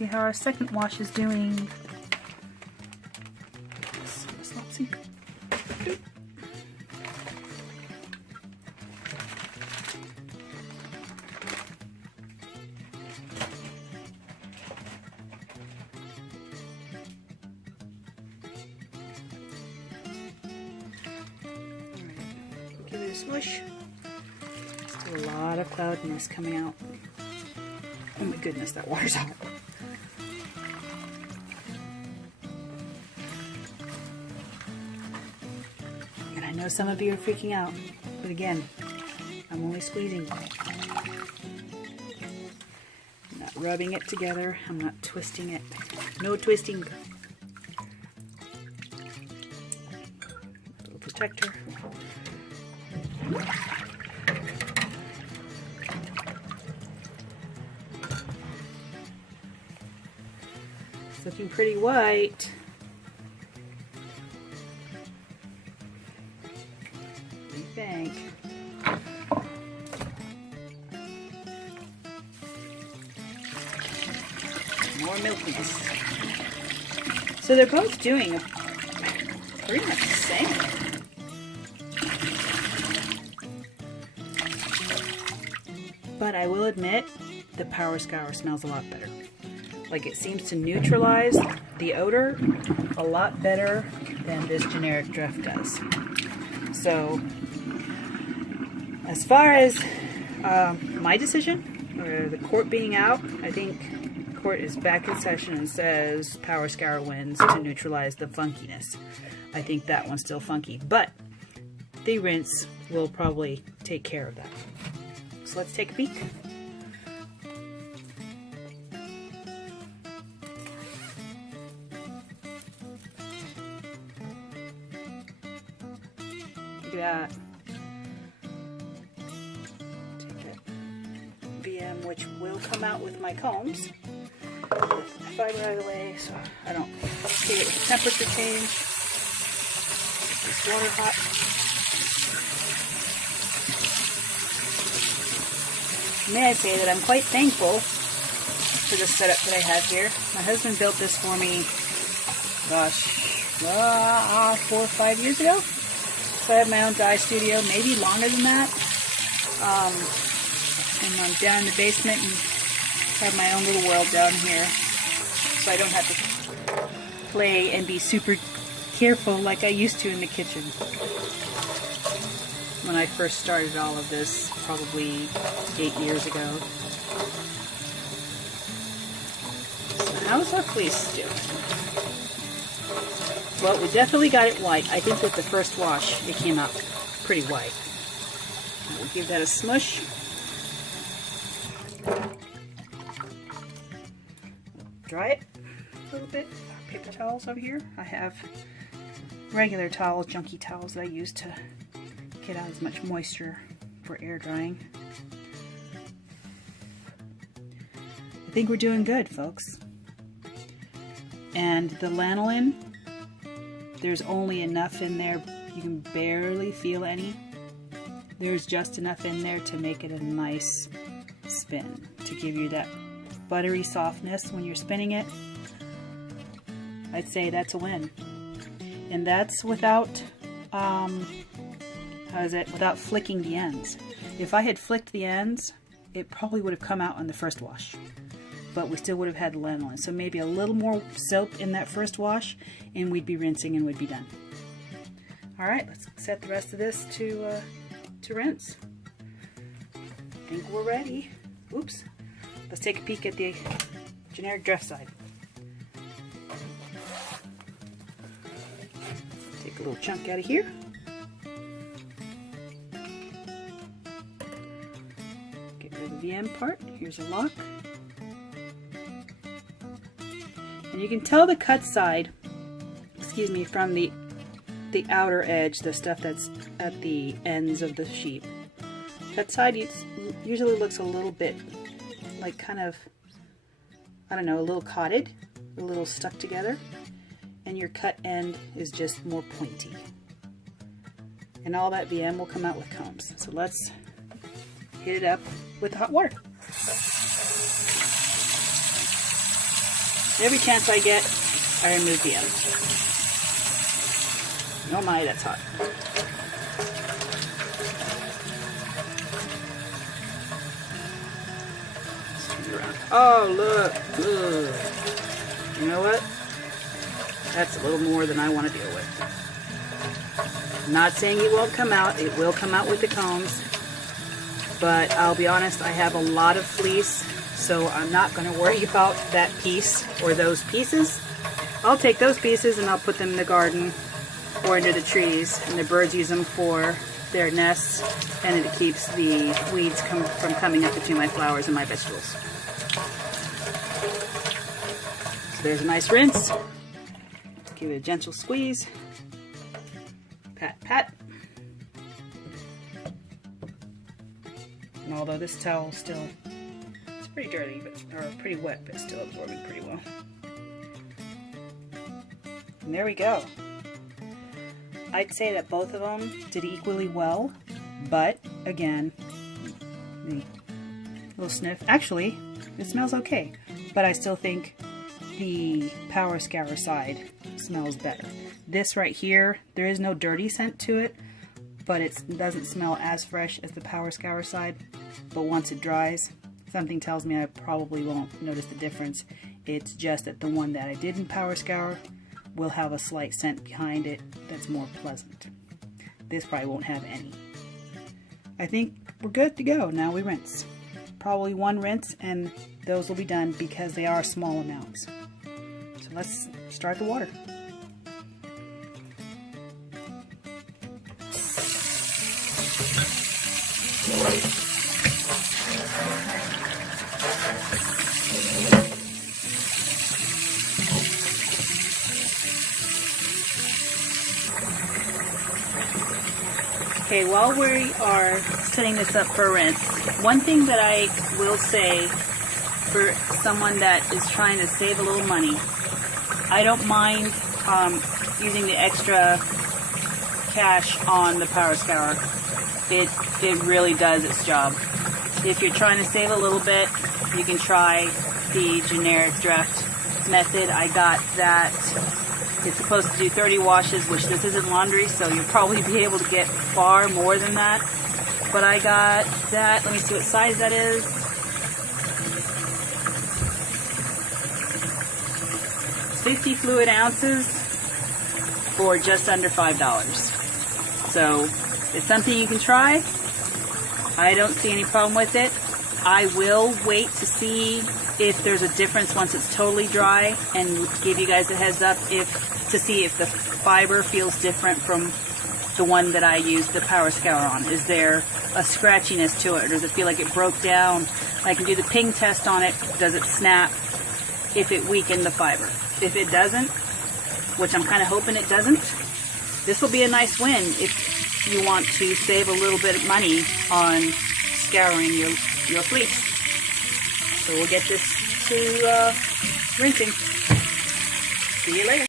see how our second wash is doing. Let's see. Give it a smush. Still a lot of cloudiness coming out. Oh my goodness, that water's hot. And I know some of you are freaking out, but again, I'm only squeezing. I'm not rubbing it together. I'm not twisting it. No twisting. Little protector. It's looking pretty white. What do you think? More milkiness. So they're both doing pretty much the same. But I will admit, the Power Scour smells a lot better. Like, it seems to neutralize the odor a lot better than this generic Dreft does. So, as far as my decision, or the court being out, I think court is back in session and says Power Scour wins to neutralize the funkiness. I think that one's still funky, but the rinse will probably take care of that. So let's take a peek. Look at that. Take that VM, which will come out with my combs. Get the fiber out of the way so I don't get it with the temperature change. Get this water hot. May I say that I'm quite thankful for the setup that I have here. My husband built this for me, gosh, 4 or 5 years ago. So I have my own dye studio, maybe longer than that. And I'm down in the basement and have my own little world down here. So I don't have to play and be super careful like I used to in the kitchen. When I first started all of this, probably 8 years ago. So how's our fleece doing? Well, we definitely got it white. I think with the first wash, it came out pretty white. We'll give that a smush. Dry it a little bit. Paper towels over here. I have regular towels, junky towels that I use to get out as much moisture for air drying. I think we're doing good, folks. And the lanolin, there's only enough in there, you can barely feel any. There's just enough in there to make it a nice spin, to give you that buttery softness when you're spinning it. I'd say that's a win. And that's without without flicking the ends. If I had flicked the ends, it probably would have come out on the first wash, but we still would have had the lanolin. So maybe a little more soap in that first wash and we'd be rinsing and we'd be done. All right, let's set the rest of this to rinse. I think we're ready. Oops. Let's take a peek at the generic Dreft side. Take a little chunk out of here. Get rid of the VM part. Here's a lock. And you can tell the cut side, excuse me, from the outer edge, the stuff that's at the ends of the sheet. Cut side usually looks a little bit like kind of, I don't know, a little cotted, a little stuck together. And your cut end is just more pointy. And all that VM will come out with combs. So let's hit it up with hot water. Every chance I get, I remove the end. Oh my, that's hot. Oh, look. Ugh. You know what? That's a little more than I want to deal with. I'm not saying it won't come out. It will come out with the combs. But I'll be honest, I have a lot of fleece, so I'm not going to worry about that piece or those pieces. I'll take those pieces and I'll put them in the garden or under the trees, and the birds use them for their nests, and it keeps the weeds from coming up between my flowers and my vegetables. So there's a nice rinse. Give it a gentle squeeze. Pat, pat. And although this towel still, it's pretty dirty, or pretty wet, but still absorbing pretty well. And there we go. I'd say that both of them did equally well, but again, the little sniff. Actually, it smells okay, but I still think the Power Scour side smells better. This right here, there is no dirty scent to it, but it doesn't smell as fresh as the Power Scour side. But once it dries, something tells me I probably won't notice the difference. It's just that the one that I did in Power Scour will have a slight scent behind it that's more pleasant. This probably won't have any. I think we're good to go. Now we rinse. Probably one rinse and those will be done because they are small amounts. So let's start the water. Okay, while we are setting this up for rinse, one thing that I will say for someone that is trying to save a little money, I don't mind using the extra cash on the Power Scour. It really does its job. If you're trying to save a little bit, you can try the generic draft method. I got that. It's supposed to do 30 washes, which this isn't laundry, so you'll probably be able to get far more than that. But I got that. Let me see what size that is. It's 50 fluid ounces for just under $5. So it's something you can try. I don't see any problem with it. I will wait to see if there's a difference once it's totally dry and give you guys a heads up to see if the fiber feels different from the one that I used the Power Scour on. Is there a scratchiness to it, or does it feel like it broke down? I can do the ping test on it. Does it snap if it weakened the fiber? If it doesn't, which I'm kind of hoping it doesn't, this will be a nice win if you want to save a little bit of money on scouring your fleece. So we'll get this to rinsing. See you later.